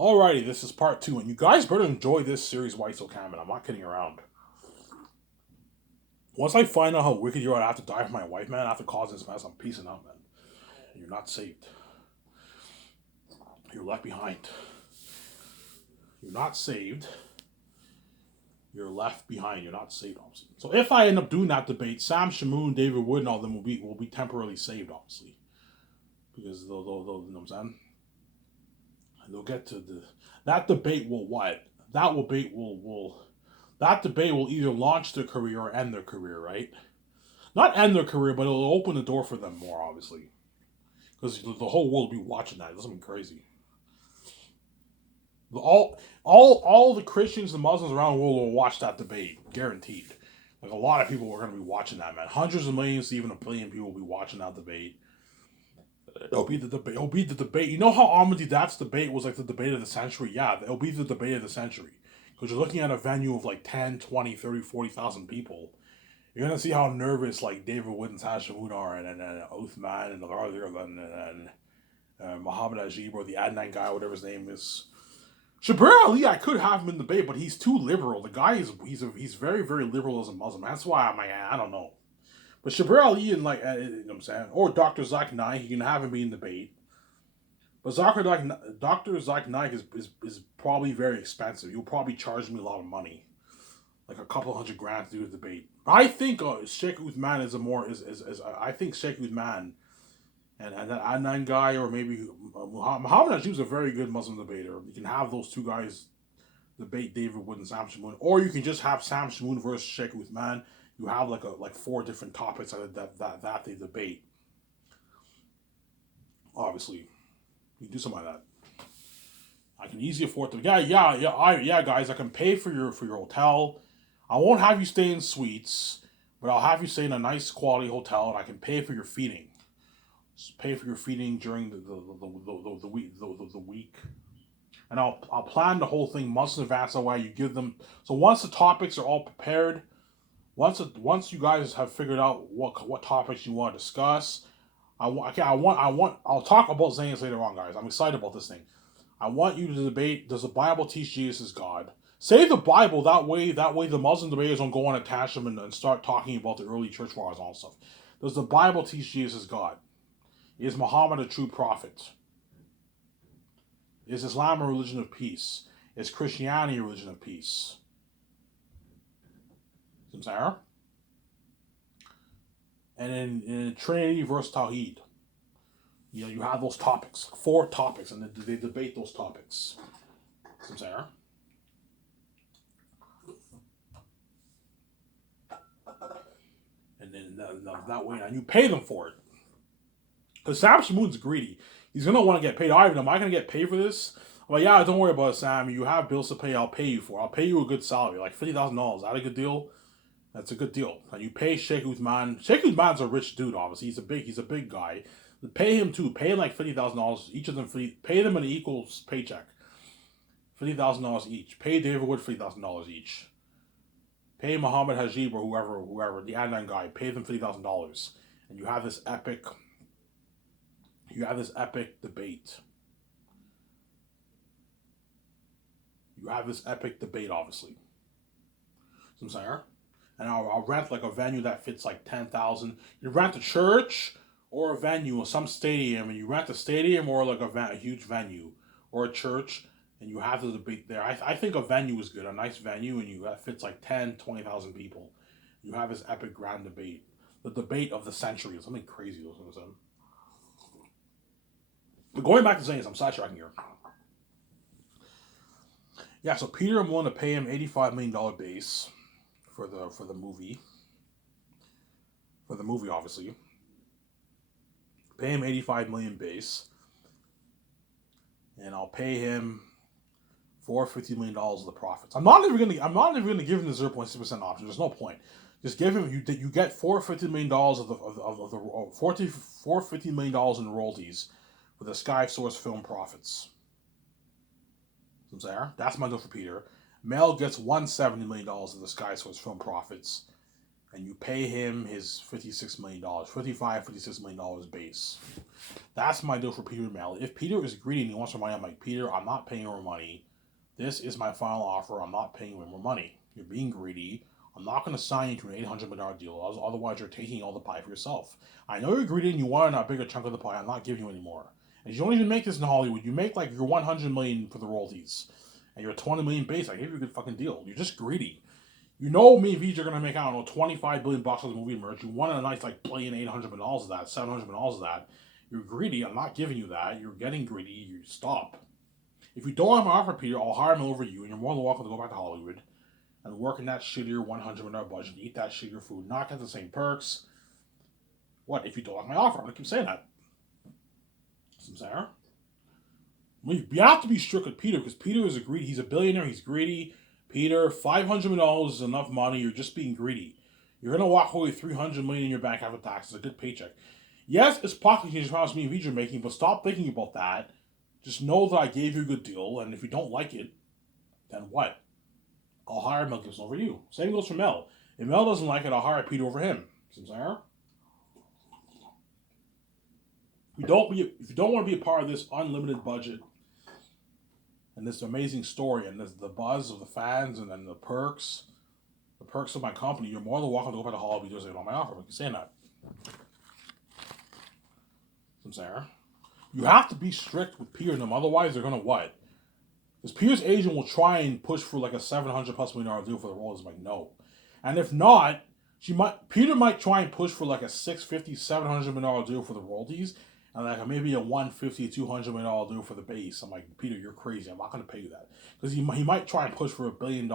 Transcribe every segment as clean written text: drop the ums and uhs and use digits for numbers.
Alrighty, this is part two, and you guys better enjoy this series, White So Cameron. I'm not kidding around. Once I find out how wicked you are, I have to die for my wife, man. After causing this mess, I'm peacing out, man. You're not saved. You're left behind. You're not saved. You're left behind. You're not saved, obviously. So if I end up doing that debate, Sam Shamoon, David Wood, and all of them will be temporarily saved, obviously, because they'll you know what I'm saying. They'll get to that debate will what that debate will that debate will either launch their career or end their career, right? Not end their career, but it'll open the door for them more, obviously, because the whole world will be watching that. That's something crazy. All the Christians and Muslims around the world will watch that debate, guaranteed. Like a lot of people are going to be watching that, man. Hundreds of millions, even a billion people will be watching that debate. It'll be the debate. It'll be the debate. You know how Ahmadidat's debate was like the debate of the century? Yeah, it'll be the debate of the century. Because you're looking at a venue of like 10, 20, 30, 40,000 people. You're going to see how nervous like David Wood and Tasha are and Uthman and the other and Muhammad Ajib or the Adnan guy, whatever his name is. Shabir Ali, I could have him in the debate, but he's too liberal. The guy he's very, very liberal as a Muslim. That's why I'm like, I don't know. But Shabir Ali and like, you know what I'm saying? Or Dr. Zakir Naik, you can have him be in the debate. But Dr. Zakir Naik is probably very expensive. You'll probably charge me a lot of money. Like a couple $100,000 to do the debate. I think Sheikh Uthman is I think Sheikh Uthman and that Adnan guy or maybe Muhammad Ajib is a very good Muslim debater. You can have those two guys debate David Wood and Sam Shamoon, or you can just have Sam Shamoon versus Sheikh Uthman. You have like four different topics that they debate. Obviously, you do something like that. I can easily afford to. Yeah, guys. I can pay for your hotel. I won't have you stay in suites, but I'll have you stay in a nice quality hotel, and I can pay for your feeding. Just pay for your feeding during the week, and I'll plan the whole thing months in advance. That way you give them. So once the topics are all prepared, once you guys have figured out what topics you want to discuss, I'll talk about Zayas later on, guys. I'm excited about this thing. I want you to debate: does the Bible teach Jesus is God? Say the Bible that way the Muslim debaters don't go on a tantrum and start talking about the early church fathers and all stuff. Does the Bible teach Jesus is God? Is Muhammad a true prophet? Is Islam a religion of peace? Is Christianity a religion of peace? Sarah? And in Trinity versus Tawheed, you have those topics, four topics, and they debate those topics. Sarah? And then that way, and you pay them for it. Because Sam Shamoon's greedy. He's gonna want to get paid. Am I gonna get paid for this? I'm like, yeah, don't worry about it, Sam. You have bills to pay. I'll pay you for. I'll pay you a good salary, like $50,000. Is that a good deal? That's a good deal. And you pay Sheikh Uthman. Sheikh Uthman's a rich dude, obviously. He's a big guy. Pay him too. Pay him like $50,000 each of them. Pay them an equal paycheck. $50,000 each. Pay David Wood $50,000 each. Pay Muhammad Hajib or whoever, the Adnan guy. Pay them $50,000, and you have this epic. You have this epic debate. You have this epic debate, obviously. I'm saying, and I'll rent like a venue that fits like 10,000. You rent a church or a venue or some stadium, and you rent a stadium or like a huge venue or a church, and you have the debate there. I think a venue is good, a nice venue, and that fits like 10, 20,000 people. You have this epic grand debate, the debate of the century, or something crazy. But going back to Zayn, I'm sidetracking here. Yeah, so Peter, I'm willing to pay him $85 million base for the movie. For the movie, obviously, pay him $85 million base, and I'll pay him $450 million of the profits. I'm not even gonna give him the 0.6% option. There's no point. Just give him you get $450 million of the $450 million in royalties for the Sky Source film profits. That's my deal for Peter. Mel gets $170 million of the Sky Source film profits, and you pay him his $56 million, $56 million base. That's my deal for Peter O'Malley. If Peter is greedy and he wants more money, I'm like, Peter, I'm not paying more money. This is my final offer. I'm not paying you more money. You're being greedy. I'm not going to sign you to an $800 million deal. Otherwise, you're taking all the pie for yourself. I know you're greedy and you want a bigger chunk of the pie. I'm not giving you any more. And you don't even make this in Hollywood. You make like your $100 million for the royalties, and your $20 million base. I gave you a good fucking deal. You're just greedy. You know me and VJ are gonna make, I don't know, $25 billion of the movie merch. You want a nice like playing $800 million of that, $700 million of that. You're greedy. I'm not giving you that. You're getting greedy. You stop. If you don't have an offer, Peter, I'll hire him over you, and you're more than welcome to go back to Hollywood and work in that shittier $100 million budget, eat that shittier food, not get the same perks. What if you don't like my offer? I'm gonna keep saying that. Some Sarah. You have to be strict with Peter because Peter is greedy. He's a billionaire. He's greedy. Peter, $500 million is enough money. You're just being greedy. You're gonna walk away with $300 million in your bank after taxes. A good paycheck. Yes, it's pocket change promise me and VJ are making, but stop thinking about that. Just know that I gave you a good deal, and if you don't like it, then what? I'll hire Mel Gibson over you. Same goes for Mel. If Mel doesn't like it, I'll hire Peter over him. Sincere? If you don't want to be a part of this unlimited budget and this amazing story and the buzz of the fans and then the perks of my company, you're more than welcome to go back to Hollywood and on my offer. I can say that. Sincere? You have to be strict with Peter and them, otherwise they're gonna what? Because Peter's agent will try and push for like a $700+ million deal for the role. Is like no, and if not, Peter might try and push for like a $650-700 million deal for the royalties, and like maybe a $150-200 million deal for the base. I'm like, Peter, you're crazy. I'm not gonna pay you that because he might try and push for a $1 billion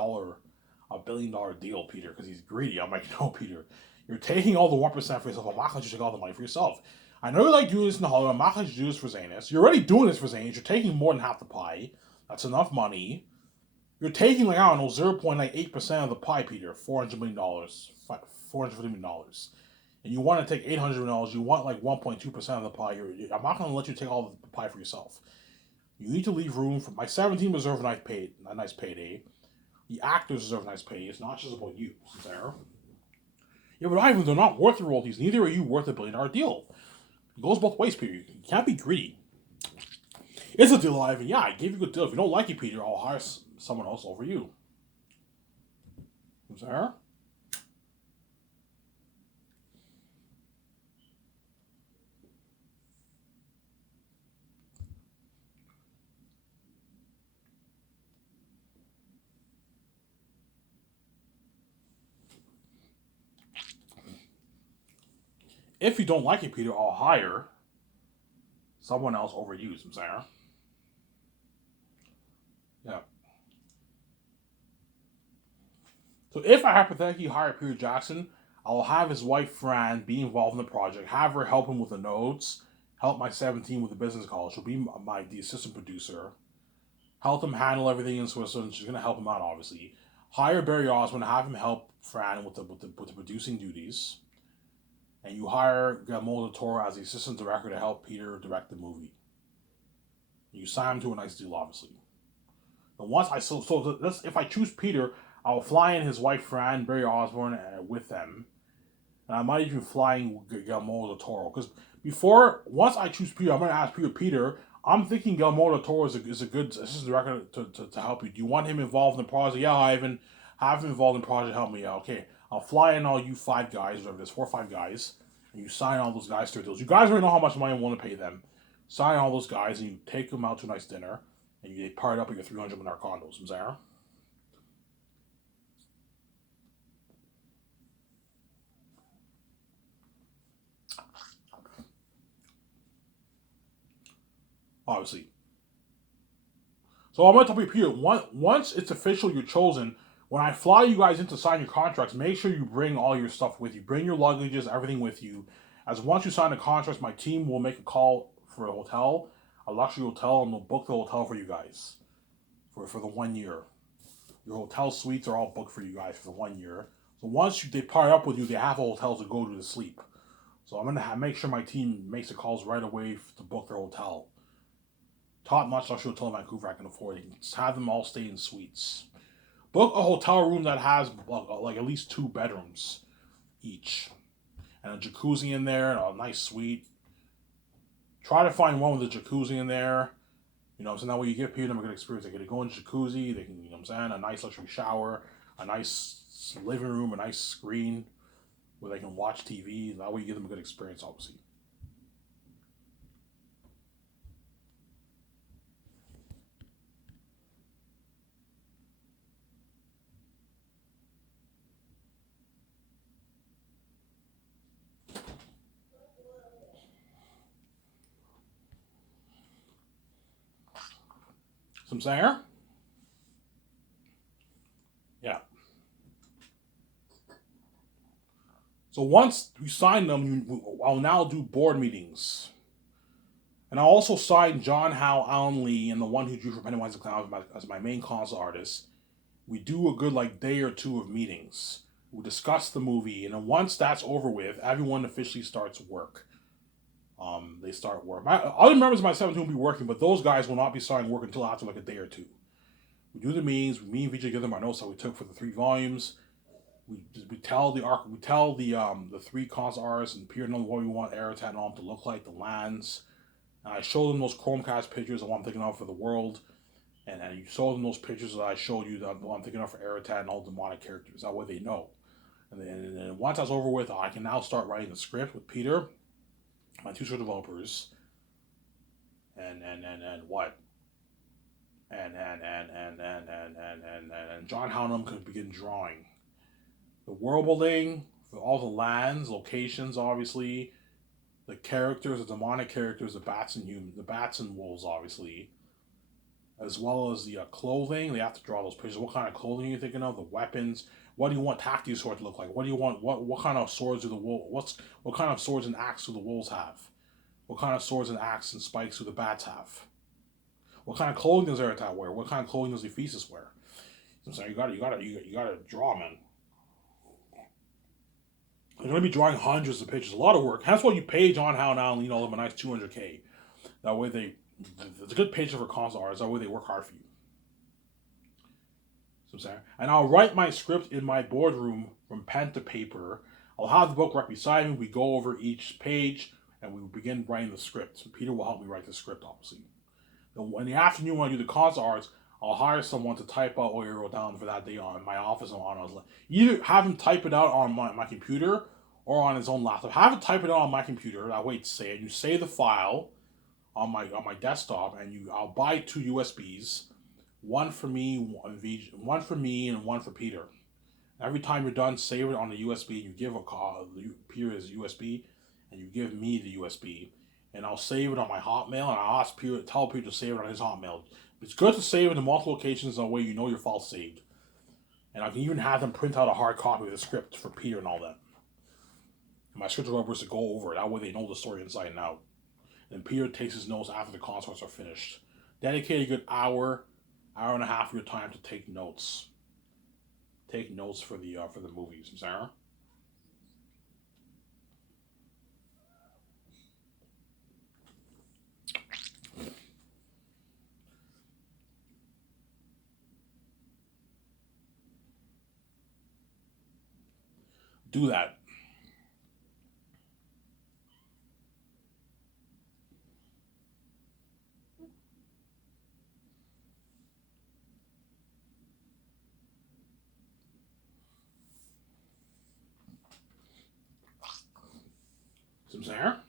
deal, Peter, because he's greedy. I'm like, no, Peter, you're taking all the 1% for yourself. I'm not gonna just take all the money for yourself. I know you like doing this in Hollywood. I'm not going to do this for Zanis. You're already doing this for Zanis. You're taking more than half the pie. That's enough money. You're taking, like, I don't know, 0.8% of the pie, Peter. $400 million. $450 million. And you want to take $800 million. You want, like, 1.2% of the pie. I'm not going to let you take all the pie for yourself. You need to leave room for... My 17 deserve a nice payday. The actors deserve a nice payday. It's not just about you, Sarah. Yeah, but Ivan, they're not worth the royalties. Neither are you worth $1 billion deal. It goes both ways, Peter. You can't be greedy. It's a deal, Ivan. Yeah, I gave you a good deal. If you don't like it, Peter, I'll hire someone else over you. Sarah? If you don't like it, Peter, I'll hire someone else over you, Sarah. Yeah. So if I hypothetically hire Peter Jackson, I'll have his wife Fran be involved in the project, have her help him with the notes, help my 17 with the business call. She'll be the assistant producer, help him handle everything in Switzerland. She's gonna help him out, obviously. Hire Barry Osborne, have him help Fran with the producing duties, and you hire Guillermo del Toro as the assistant director to help Peter direct the movie. You sign him to a nice deal, obviously. And once if I choose Peter, I'll fly in his wife Fran, Barry Osborne with them, and I might even fly in Guillermo del Toro. Because once I choose Peter, I'm going to ask Peter, I'm thinking Guillermo del Toro is a good assistant director to help you. Do you want him involved in the project? Yeah, Ivan, have him involved in the project, help me. Yeah, okay. I'll fly in all you 5 guys, whatever it is, 4 or 5 guys, and you sign all those guys to deals. You guys already know how much money I want to pay them. Sign all those guys, and you take them out to a nice dinner, and you part up at your $300 million condos. Sarah? Obviously. So I'm going to tell you, Peter, once it's official, you're chosen, when I fly you guys in to sign your contracts, make sure you bring all your stuff with you. Bring your luggages, everything with you. As once you sign the contracts, my team will make a call for a hotel, a luxury hotel, and they'll book the hotel for you guys for the 1 year. Your hotel suites are all booked for you guys for the 1 year. So once they part up with you, they have a hotel to go to sleep. So I'm going to make sure my team makes the calls right away to book their hotel. Top-notch luxury hotel in Vancouver I can afford. You can just have them all stay in suites. Book a hotel room that has like at least 2 bedrooms. each, and a jacuzzi in there, and a nice suite. Try to find one with a jacuzzi in there. So that way you give people a good experience. They get to go in the jacuzzi, they can, a nice luxury shower, a nice living room, a nice screen where they can watch TV. That way you give them a good experience, obviously. Some saying? Yeah. So once we sign them, I'll now do board meetings. And I also signed John Howe Alan Lee and the one who drew for Pennywise the Clown as my main console artist. We do a good day or two of meetings. We discuss the movie, and then once that's over with, everyone officially starts work. They start work. Other members of my 17 will be working, but those guys will not be starting work until after a day or two. We do the meetings. Me and VJ give them our notes that we took for the 3 volumes. We tell the 3 console artists and Peter knows what we want Aratat and all to look like, the lands. And I show them those Chromecast pictures of what I'm thinking of for the world. And you show them those pictures that I showed you that I'm thinking of for Aratat and all the demonic characters. That way they know. And then once that's over with, I can now start writing the script with Peter, my 2 script developers, and what? And John Hownham could begin drawing. The world building, for all the lands, locations, obviously, the characters, the demonic characters, the bats and wolves, obviously, as well as the clothing. They have to draw those pictures. What kind of clothing are you thinking of? The weapons. What do you want Tacti's sword to look like? What do you want? What kind of swords do the wolves? What kind of swords and axes do the wolves have? What kind of swords and axes and spikes do the bats have? What kind of clothing does Aratat wear? What kind of clothing does Ephesus wear? So you gotta draw, man. You're going to be drawing hundreds of pictures. A lot of work. That's why you pay John Howe now and Lean Olive a nice $200K. That way it's a good paycheck for console artists. That way they work hard for you. So I'm saying. And I'll write my script in my boardroom from pen to paper. I'll have the book right beside me. We go over each page and we begin writing the script. So Peter will help me write the script, obviously. Then in the afternoon when I do the console arts, I'll hire someone to type out what you wrote down for that day on my office and on either have him type it out on my computer or on his own laptop. Have him type it out on my computer. That way it's saved. You save the file on my desktop, and I'll buy 2 USBs, one for me, one for me, and one for Peter. Every time you're done, save it on the USB. You give Peter his USB, and you give me the USB, and I'll save it on my Hotmail, and I'll tell Peter to save it on his Hotmail. It's good to save it in multiple locations, that way you know your file's saved. And I can even have them print out a hard copy of the script for Peter and all that. And my script developers to go over it. That way they know the story inside and out. And Peter takes his notes after the concerts are finished. Dedicate a good hour and a half of your time to take notes. Take notes for the movies, Sarah. Do that. Sarah?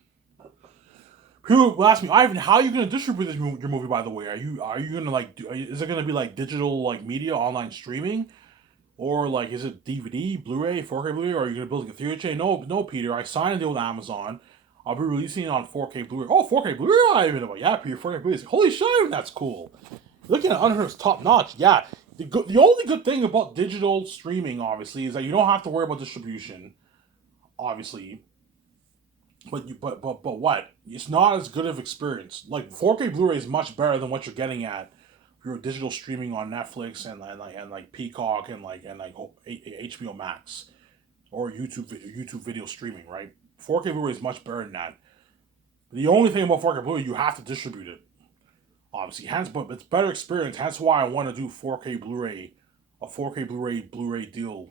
People will ask me, Ivan, how are you going to distribute your movie? By the way, are you going to is it going to be digital media, online streaming? Or is it DVD, Blu-ray, 4K Blu-ray, or are you going to build a theater chain? No, Peter. I signed a deal with Amazon. I'll be releasing it on 4K Blu-ray. Oh, 4K Blu-ray? Yeah, Peter, 4K Blu-ray. Holy shit, that's cool. Looking at Unheard's top notch. Yeah, the only good thing about digital streaming, obviously, is that you don't have to worry about distribution. Obviously, but what? It's not as good of experience. 4K Blu-ray is much better than what you're getting at your digital streaming on Netflix and Peacock and HBO Max or YouTube video streaming, right? 4K Blu-ray is much better than that. The only thing about 4K Blu-ray, you have to distribute it, obviously. But it's better experience. Hence why I want to do 4K Blu-ray, a 4K Blu-ray deal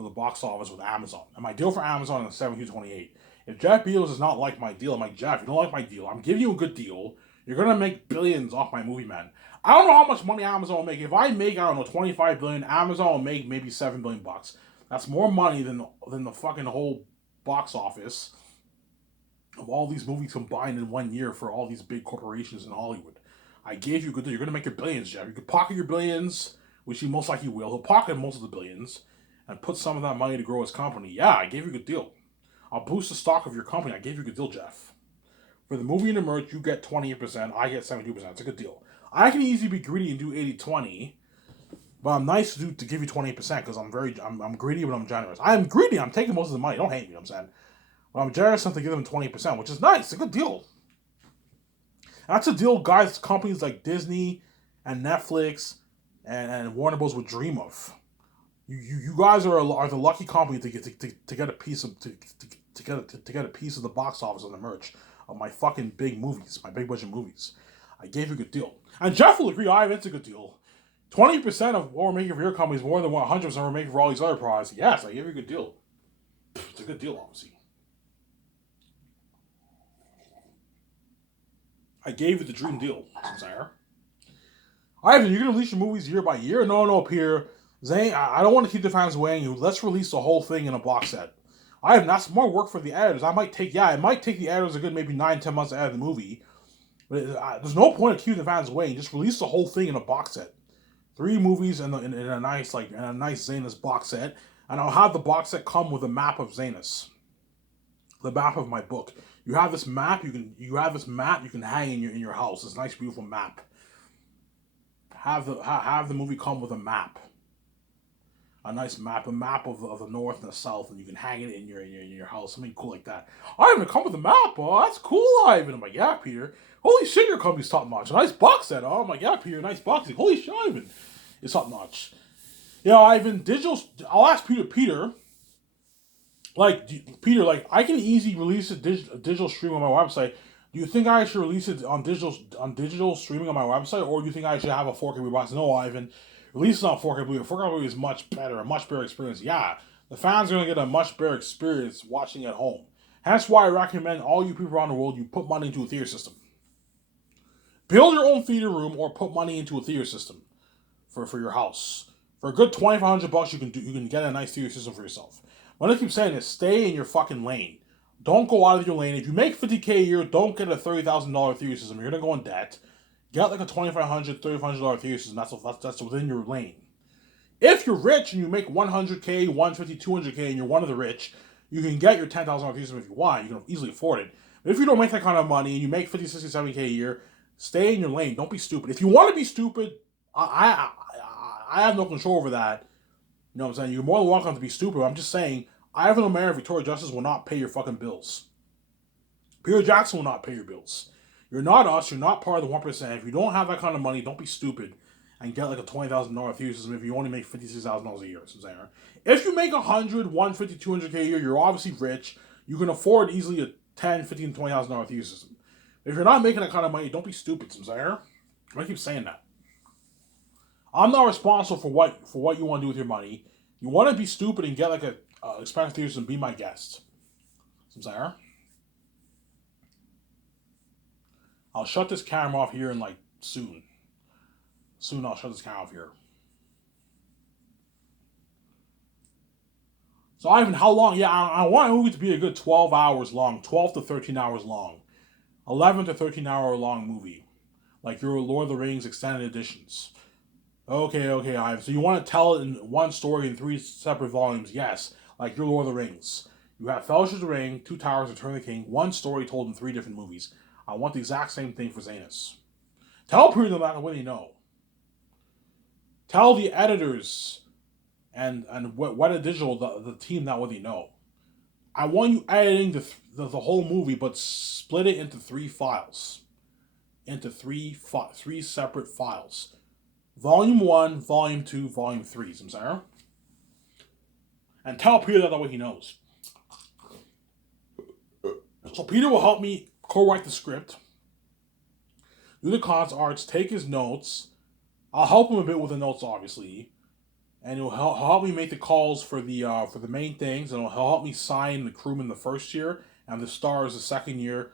for the box office with Amazon. And my deal for Amazon is 72.28. If Jeff Bezos does not like my deal, I'm like, Jeff, you don't like my deal. I'm giving you a good deal. You're gonna make billions off my movie, man. I don't know how much money Amazon will make. If I make, I don't know, 25 billion, Amazon will make maybe 7 billion bucks. That's more money than the fucking whole box office of all these movies combined in 1 year for all these big corporations in Hollywood. I gave you a good deal. You're gonna make your billions, Jeff. You could pocket your billions, which he most likely will. He'll pocket most of the billions and put some of that money to grow his company. Yeah, I gave you a good deal. I'll boost the stock of your company. I gave you a good deal, Jeff. For the movie and the merch, you get 28%. I get 72%. It's a good deal. I can easily be greedy and do 80-20, but I'm nice to give you 28% because I'm greedy, but I'm generous. I am greedy. I'm taking most of the money. Don't hate me. I'm saying, but I'm generous enough to give them 20%, which is nice. It's a good deal. And that's a deal, guys. Companies like Disney and Netflix and Warner Bros. Would dream of. You guys are the lucky company to get a piece of to get a piece of the box office on the merch of my fucking big movies, my big budget movies. I gave you a good deal, and Jeff will agree. It's a good deal. 20% of what we're making for your company is more than 100% we're making for all these other products. Yes, I gave you a good deal. It's a good deal, obviously. I gave you the dream deal, Sire. Ivan, you're gonna release your movies year by year? No, Peter. Zane, I don't want to keep the fans waiting. Let's release the whole thing in a box set. Ivan, that's more work for the editors. It might take the editors a good maybe 9-10 months to edit the movie. But there's no point of keeping the fans waiting. Just release the whole thing in a box set. 3 movies in a nice Zanus box set, and I'll have the box set come with a map of Zanus, the map of my book. You have this map. You can hang in your house. This nice, beautiful map. Have the movie come with a map, a nice map, a map of the north and the south, and you can hang it in your house, something cool like that. Ivan, come with a map. Oh, that's cool, Ivan. I'm like, yeah, Peter. Holy shit, your company's top notch. A nice box set. Oh, I'm like, yeah, Peter, nice boxing. Holy shit, Ivan, it's top notch. Yeah, Ivan, digital. I'll ask Peter. Peter, I can easily release a digital stream on my website. Do you think I should release it on digital streaming on my website, or do you think I should have a 4K box? No, Ivan. Release it on 4K Blu-ray. 4K Blu-ray is much better, a much better experience. Yeah, the fans are going to get a much better experience watching at home. That's why I recommend all you people around the world, you put money into a theater system. Build your own theater room or put money into a theater system for your house. For a good $2,500, you can get a nice theater system for yourself. What I keep saying is stay in your fucking lane. Don't go out of your lane. If you make $50K a year, don't get a $30,000 theater system. You're going to go in debt. Get like a $2,500, $3,500 theater system. That's within your lane. If you're rich and you make $100K, $150K, $200K, and you're one of the rich, you can get your $10,000 theater system if you want. You can easily afford it. But if you don't make that kind of money and you make $50, $60, $70K a year, stay in your lane. Don't be stupid. If you want to be stupid, I have no control over that. You know what I'm saying? You're more than welcome to be stupid. I'm just saying, Ivan O'Meara and Victoria Justice will not pay your fucking bills. Peter Jackson will not pay your bills. You're not us. You're not part of the 1%. If you don't have that kind of money, don't be stupid and get like a $20,000 theater system if you only make $56,000 a year. If you make $100, $150, $200K a year, you're obviously rich. You can afford easily a $10,000, $15,000, $20,000 theater system. If you're not making that kind of money, don't be stupid. I keep saying that. I'm not responsible for what you want to do with your money. You want to be stupid and get like a expensive theater system, be my guest. I'll shut this camera off here in soon. Soon I'll shut this camera off here. So Ivan, how long? Yeah, I want a movie to be a good 12 hours long, 12 to 13 hours long. 11 to 13 hour long movie. Like your Lord of the Rings extended editions. Okay, Ivan. So you want to tell it in one story in 3 separate volumes? Yes, like your Lord of the Rings. You have Fellowship of the Ring, Two Towers, Return of the King, one story told in 3 different movies. I want the exact same thing for Zanus. Tell people that what they know. Tell the editors and what digital the team that what they know. I want you editing the whole movie, but split it into 3 files, into three separate files. Volume 1, Volume 2, Volume 3. And tell Peter that way he knows. So Peter will help me co-write the script, do the concept arts, take his notes. I'll help him a bit with the notes, obviously. and it'll help me make the calls for the main things, and it'll help me sign the crewmen the first year and the stars the second year,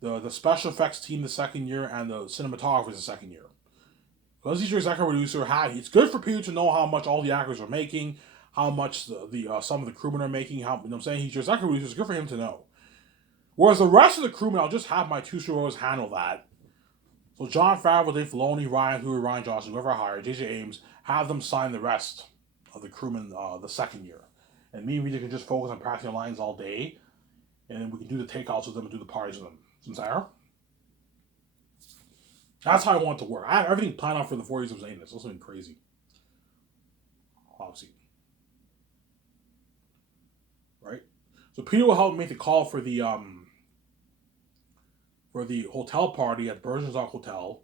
the special effects team the second year, and the cinematographers the second year. Because he's your executive producer, it's good for people to know how much all the actors are making, how much the some of the crewmen are making. How, you know what I'm saying, he's your executive producer. It's good for him to know. Whereas the rest of the crewmen, I'll just have my two studios handle that. So Jon Favreau, Dave Filoni, Ryan Hoover, Ryan Johnson, whoever I hire, J.J. Abrams, have them sign the rest of the crewmen the second year. And me and Rita can just focus on practicing lines all day, and then we can do the takeouts with them and do the parties with them. Sincere? That's how I want it to work. I have everything planned out for the 4 years of saying this. It's something crazy. Obviously. Right? So Peter will help me make the call for the hotel party at Bergenstock Hotel.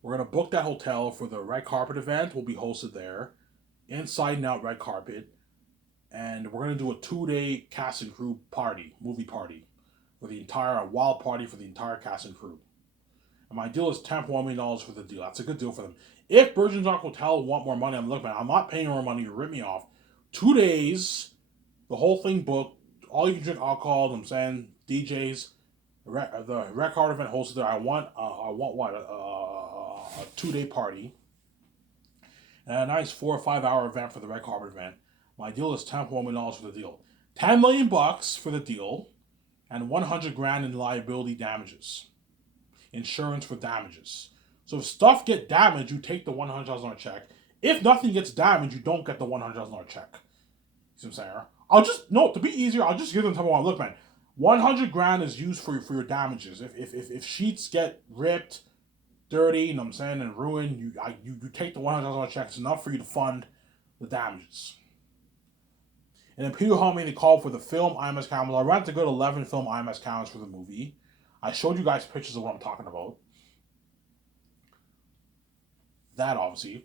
We're going to book that hotel for the red carpet event. We'll be hosted there. Inside and out red carpet. And we're going to do a 2-day cast and crew party, movie party, for the entire, a wild party for the entire cast and crew. And my deal is $10.1 million for the deal. That's a good deal for them. If Bergenstock Hotel want more money, I'm looking, man, I'm not paying more money to rip me off. 2 days, the whole thing booked, all you can drink alcohol, I'm saying, DJs, the red card event hosted there. I want what? A 2-day party. And a nice 4 or 5 hour event for the red carpet event. My deal is $10.1 million for the deal. $10 million for the deal, and $100,000 in liability damages. Insurance for damages. So if stuff get damaged, you take the $100,000 check. If nothing gets damaged, you don't get the $100,000 check. You see what I'm saying? I'll just, no, to be easier, I'll just give them $10.1. Look, man, $100,000 is used for your damages. If sheets get ripped, dirty, you know what I'm saying, and ruined, you take the $100,000 check. It's enough for you to fund the damages. And then Peter helped me to call for the film IMAX cameras. I rented a good 11 film IMAX cameras for the movie. I showed you guys pictures of what I'm talking about. That, obviously.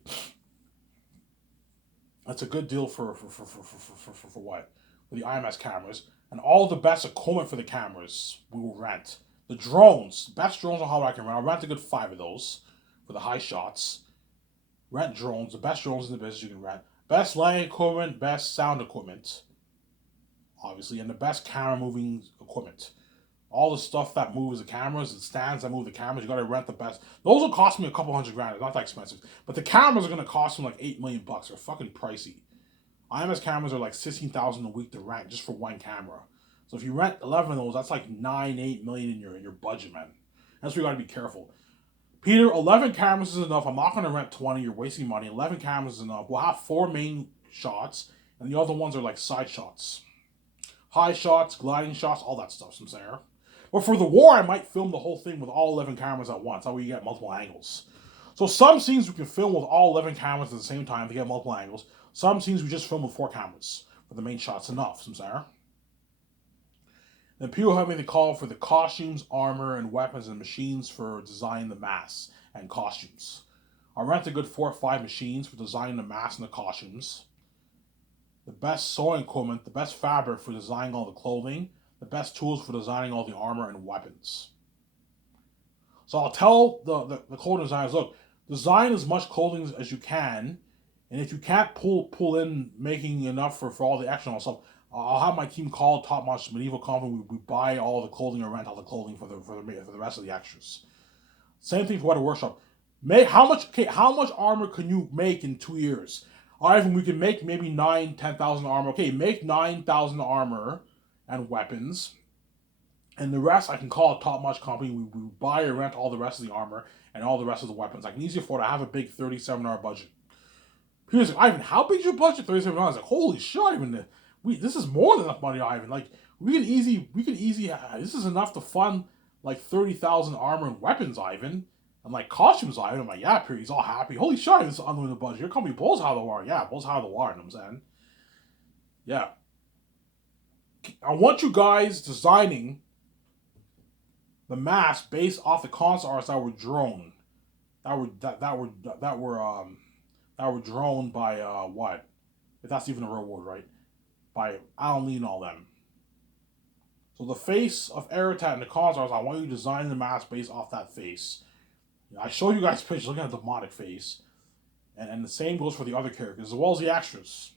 That's a good deal for what? For the IMAX cameras. And all the best equipment for the cameras we will rent. The drones. Best drones on how I can rent. I'll rent a good 5 of those for the high shots. Rent drones. The best drones in the business you can rent. Best lighting equipment. Best sound equipment. Obviously. And the best camera moving equipment. All the stuff that moves the cameras, the stands that move the cameras, you gotta rent the best. Those will cost me a couple $100,000. It's not that expensive. But the cameras are gonna cost me like $8 million. They're fucking pricey. IMAX cameras are like $16,000 a week to rent just for one camera. So if you rent 11 of those, that's like $8 million in your budget, man. That's where you gotta be careful. Peter, 11 cameras is enough. I'm not gonna rent 20. You're wasting money. 11 cameras is enough. We'll have 4 main shots, and the other ones are like side shots, high shots, gliding shots, all that stuff. I'm saying. But for the war, I might film the whole thing with all 11 cameras at once. That way you get multiple angles. So some scenes we can film with all 11 cameras at the same time to get multiple angles. Some scenes we just film with 4 cameras for the main shots. Enough, I'm saying. Then people have made the call for the costumes, armor, and weapons and machines for designing the masks and costumes. I'll rent a good 4 or 5 machines for designing the masks and the costumes. The best sewing equipment, the best fabric for designing all the clothing, the best tools for designing all the armor and weapons. So I'll tell the clothing designers, look, design as much clothing as you can, and if you can't pull in making enough for all the action and stuff, I'll have my team call Top Notch Medieval Company. We buy all the clothing or rent all the clothing for the rest of the extras. Same thing for Weather Workshop. How much armor can you make in 2 years? Ivan, we can make maybe 10,000 armor. Okay, make 9,000 armor and weapons, and the rest I can call a top-notch company. We buy or rent all the rest of the armor and all the rest of the weapons. I can easily afford. I have a big $37 budget. Peter's like, Ivan, how big's your budget? $37. I was like, holy shit, Ivan, this is more than enough money, Ivan. Like we can easy. This is enough to fund like 30,000 armor and weapons, Ivan. I'm like, costumes, Ivan. I'm like, yeah, Peter. He's all happy. Holy shit, this is unlimited budget. Your company blows out of the water. Yeah, blows out of the water. You know what I'm saying? Yeah. I want you guys designing the masks based off the concept arts that were drawn, that were drawn by what? If that's even a real word, right? By Alan Lee and all them. So the face of Aratat and the concept arts, I want you to design the mask based off that face. I show you guys pictures looking at the demonic face, And the same goes for the other characters as well as the extras.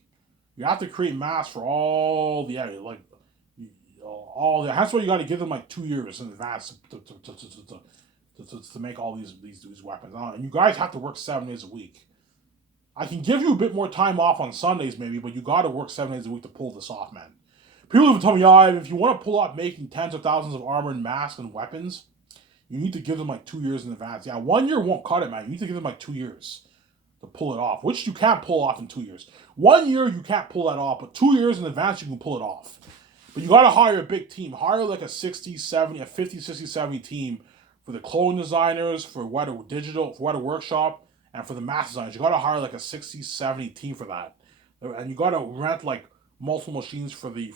You have to create masks for all the all the. That's why you got to give them like 2 years in advance to make all these weapons. And you guys have to work 7 days a week. I can give you a bit more time off on Sundays maybe, but you got to work 7 days a week to pull this off, man. People have told me, if you want to pull off making tens of thousands of armor and masks and weapons, you need to give them like 2 years in advance. Yeah, 1 year won't cut it, man. You need to give them like 2 years to pull it off, which you can't pull off in 2 years. 1 year you can't pull that off, but 2 years in advance you can pull it off. But you got to hire a big team. Hire like a 50, 60, 70 team for the clothing designers, for Weta Digital, for Weta Workshop, and for the mask designers. You got to hire like a 60, 70 team for that. And you got to rent like multiple machines for the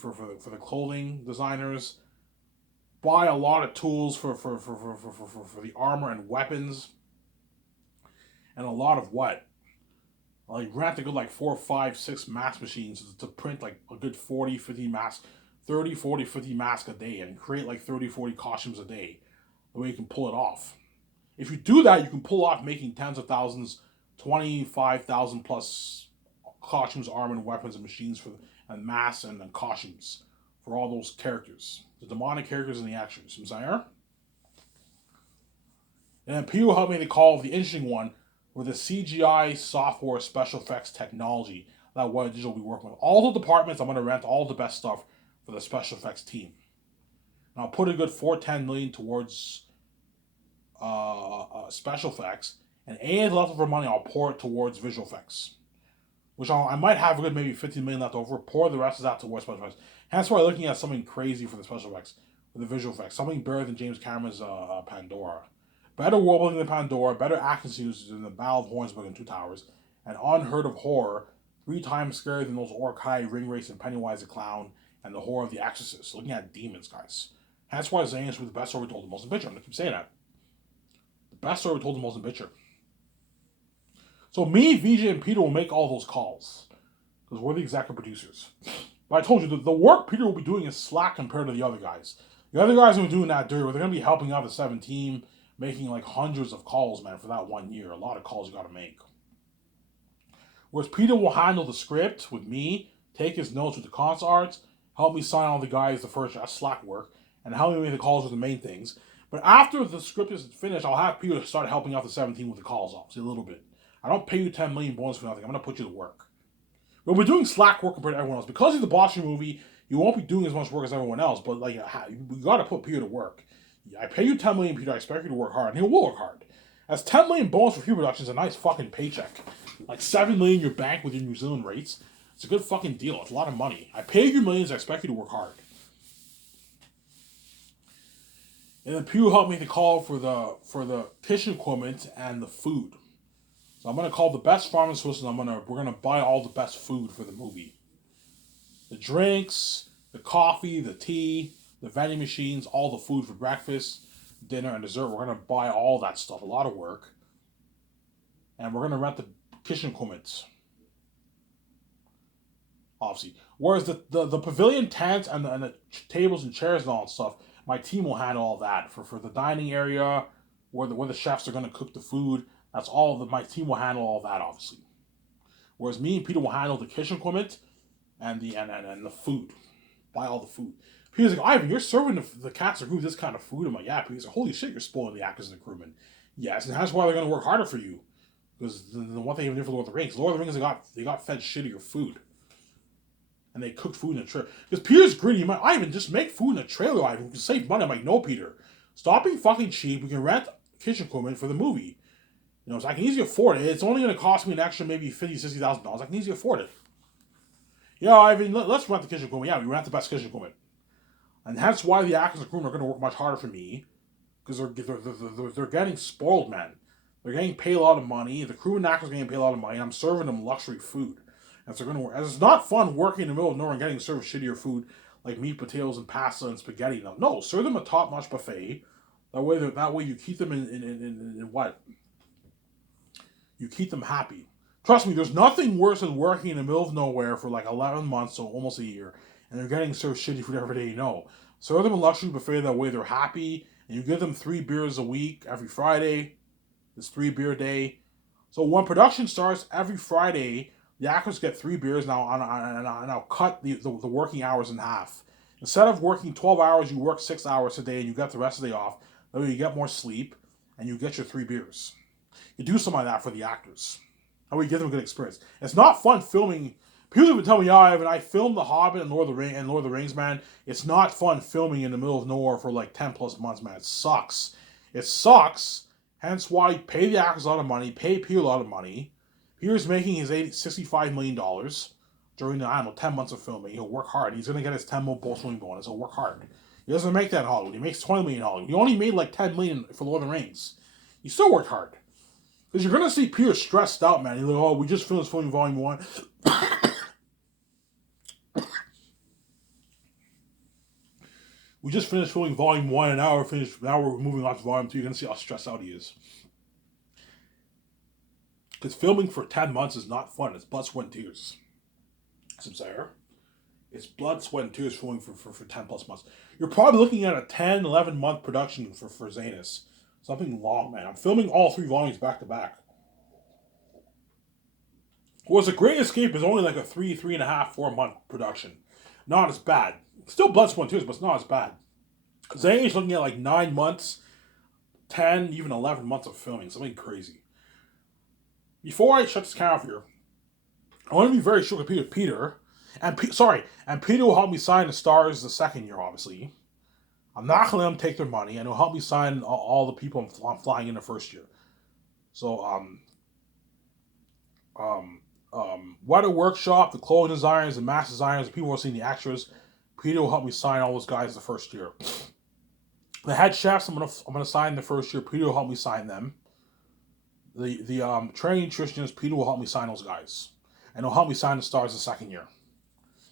clothing designers. Buy a lot of tools for the armor and weapons. And a lot of what? Like rent a good like 4, 5, 6 mask machines to print like a good 40, 50 masks, 30, 40, 50 masks a day and create like 30, 40 costumes a day. The way you can pull it off. If you do that, you can pull off making tens of thousands, 25,000 plus costumes, armor, and weapons and machines and masks and costumes for all those characters. The demonic characters and the actors. You know what I'm saying? And then Peter helped me to call the interesting one with the CGI software special effects technology that Weta Digital will be working with. All the departments, I'm going to rent all the best stuff for the special effects team. And I'll put a good $4-10 million towards special effects, and any leftover money I'll pour it towards visual effects. Which I might have a good maybe $15 million left over. Pour the rest of that towards special effects. Hence why I'm looking at something crazy for the special effects, for the visual effects. Something better than James Cameron's Pandora. Better world building than Pandora. Better action scenes than the Battle of Hornsburg and Two Towers. And unheard of horror. 3 times scarier than those Orc-Hai, Ringwraiths, and Pennywise the Clown, and the horror of The Exorcist. Looking at demons, guys. Hence why Zayn is the best story told in Motion Picture. I'm going to keep saying that. The best story told in Motion Picture. So me, VJ, and Peter will make all those calls. Because we're the executive producers. But I told you, the work Peter will be doing is slack compared to the other guys. The other guys will be doing that dirty, where they're going to be helping out the 7 team, making like hundreds of calls, man, for that 1 year. A lot of calls you got to make. Whereas Peter will handle the script with me, take his notes with the concept arts, help me sign all the guys the first slack work, and help me make the calls with the main things. But after the script is finished, I'll have Peter start helping out the 17 with the calls, obviously, a little bit. I don't pay you $10 million bonus for nothing. I'm going to put you to work. But we're doing slack work compared to everyone else. Because of the Boston movie, you won't be doing as much work as everyone else, but like we got to put Peter to work. I pay you $10 million, Peter. I expect you to work hard, and he will work hard. As $10 million bonus for Peter Productions is a nice fucking paycheck. Like $7 million in your bank with your New Zealand rates. It's a good fucking deal. It's a lot of money. I pay you millions. I expect you to work hard. And then Peter helped me to call for the kitchen equipment and the food. So I'm gonna call the best pharmacist, and we're gonna buy all the best food for the movie. The drinks, the coffee, the tea, the vending machines, all the food for breakfast, dinner, and dessert. We're gonna buy all that stuff. A lot of work. And we're gonna rent the kitchen equipment. Obviously. Whereas the pavilion tent and the tables and chairs and all that stuff, my team will handle all that. For the dining area, where the chefs are gonna cook the food. That's all my team will handle all that, obviously. Whereas me and Peter will handle the kitchen equipment and the food. Buy all the food. Peter's like, Ivan, you're serving the cats and crew this kind of food. I'm like, yeah. Peter's like, holy shit, you're spoiling the actors and the crewmen. Yes, and that's why they're gonna work harder for you. Because the one thing even did for Lord of the Rings, they got fed shittier food. And they cooked food in a trailer. Because Peter's greedy. Like, Ivan, just make food in a trailer, Ivan. We can save money. I'm like, no, Peter. Stop being fucking cheap. We can rent kitchen equipment for the movie. You know, so I can easily afford it. It's only going to cost me an extra maybe $50,000, $60,000. I can easily afford it. Yeah, Ivan, let's rent the kitchen equipment. Yeah, we rent the best kitchen equipment. And that's why the actors and crew are going to work much harder for me. Because they're getting spoiled, man. They're getting paid a lot of money. The crew and actors are getting paid a lot of money. And I'm serving them luxury food. And so they're going to work. And it's not fun working in the middle of nowhere and getting served shittier food like meat, potatoes, and pasta and spaghetti. No, serve them a top-notch buffet. That way you keep them in what? You keep them happy. Trust me, there's nothing worse than working in the middle of nowhere for like 11 months, so almost a year, and they're getting served shitty food every day. No. Serve them a luxury buffet, that way they're happy, and you give them 3 beers a week every Friday. It's 3 beer day. So when production starts every Friday, the actors get 3 beers. Now, and I'll cut the working hours in half. Instead of working 12 hours, you work 6 hours a day and you get the rest of the day off. That way you get more sleep and you get your 3 beers. You do something like that for the actors. That way you give them a good experience. It's not fun filming. People have been telling me, Ivan, I filmed The Hobbit and Lord of the Rings, man. It's not fun filming in the middle of nowhere for like 10 plus months, man. It sucks. It sucks. Hence why you pay the actors a lot of money, pay Peter a lot of money. Peter's making his $65 million during the, 10 months of filming. He'll work hard. He's going to get his 10 million post-filming bonus. He'll work hard. He doesn't make that in Hollywood. He makes 20 million in Hollywood. He only made like 10 million for Lord of the Rings. He still worked hard. Because you're going to see Peter stressed out, man. He's like, oh, we just finished filming Volume 1. We just finished filming Volume 1, and now we're moving on to Volume 2. You're going to see how stressed out he is. Because filming for 10 months is not fun. It's blood, sweat, and tears. Sincere. It's blood, sweat, and tears filming for 10 plus months. You're probably looking at a 10, 11 month production for Zanus. Something long, man. I'm filming all 3 volumes back to back. Was A Great Escape is only like a 3.5, 4 month production. Not as bad. Still blood, sweat, and tears, but it's not as bad. Zanus looking at like 9 months, 10, even 11 months of filming. Something crazy. Before I shut this camera off here, I want to be very sure with Peter. And Peter will help me sign the stars the second year, obviously. I'm not going to let them take their money, and he'll help me sign all the people I'm flying in the first year. So, Weather Workshop, the clothing designers, the mask designers, the people who are seeing the extras, Peter will help me sign all those guys the first year. The head chefs, I'm gonna sign the first year. Peter will help me sign them. The training nutritionists, Peter will help me sign those guys, and he'll help me sign the stars the second year.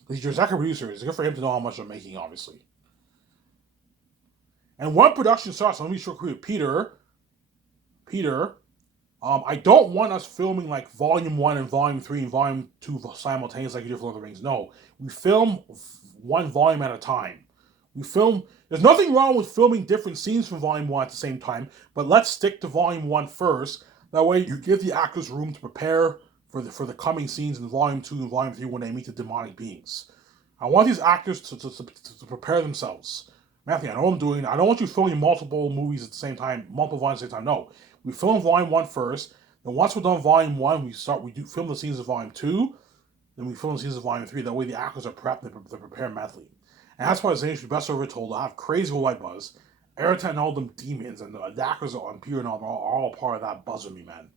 He's your executive producer. It's good for him to know how much they're making, obviously. And when production starts, let me show you Peter. I don't want us filming like Volume 1 and Volume 3 and Volume 2 simultaneously like you did for Lord of the Rings. No, we film one volume at a time. There's nothing wrong with filming different scenes from Volume 1 at the same time, but let's stick to Volume 1 first. That way you give the actors room to prepare for the coming scenes in Volume 2 and Volume 3 when they meet the demonic beings. I want these actors to prepare themselves. Matthew, I know what I'm doing. I don't want you filming multiple movies at the same time, multiple volumes at the same time. No. We film Volume 1 first, then once we're done Volume 1, we film the scenes of Volume 2, then we film the scenes of Volume 3. That way the actors are prepped and they're prepared mentally. And that's why Zanus should best ever told I have crazy white buzz. Eric and all them demons and the actors on Peter and all are all part of that buzz with me, man.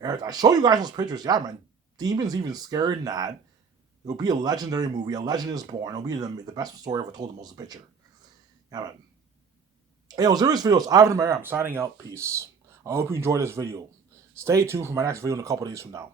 Eric, I show you guys those pictures. Yeah, man. Demons even scarier than that. It'll be a legendary movie. A legend is born. It'll be the best story ever told in most picture. Yeah, man. Hey, those are his videos. Ivan and Mary, I'm signing out. Peace. I hope you enjoyed this video. Stay tuned for my next video in a couple days from now.